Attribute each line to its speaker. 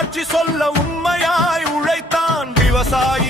Speaker 1: சாட்சி சொல்ல உண்மையாய் உழைத்தான் விவசாயி.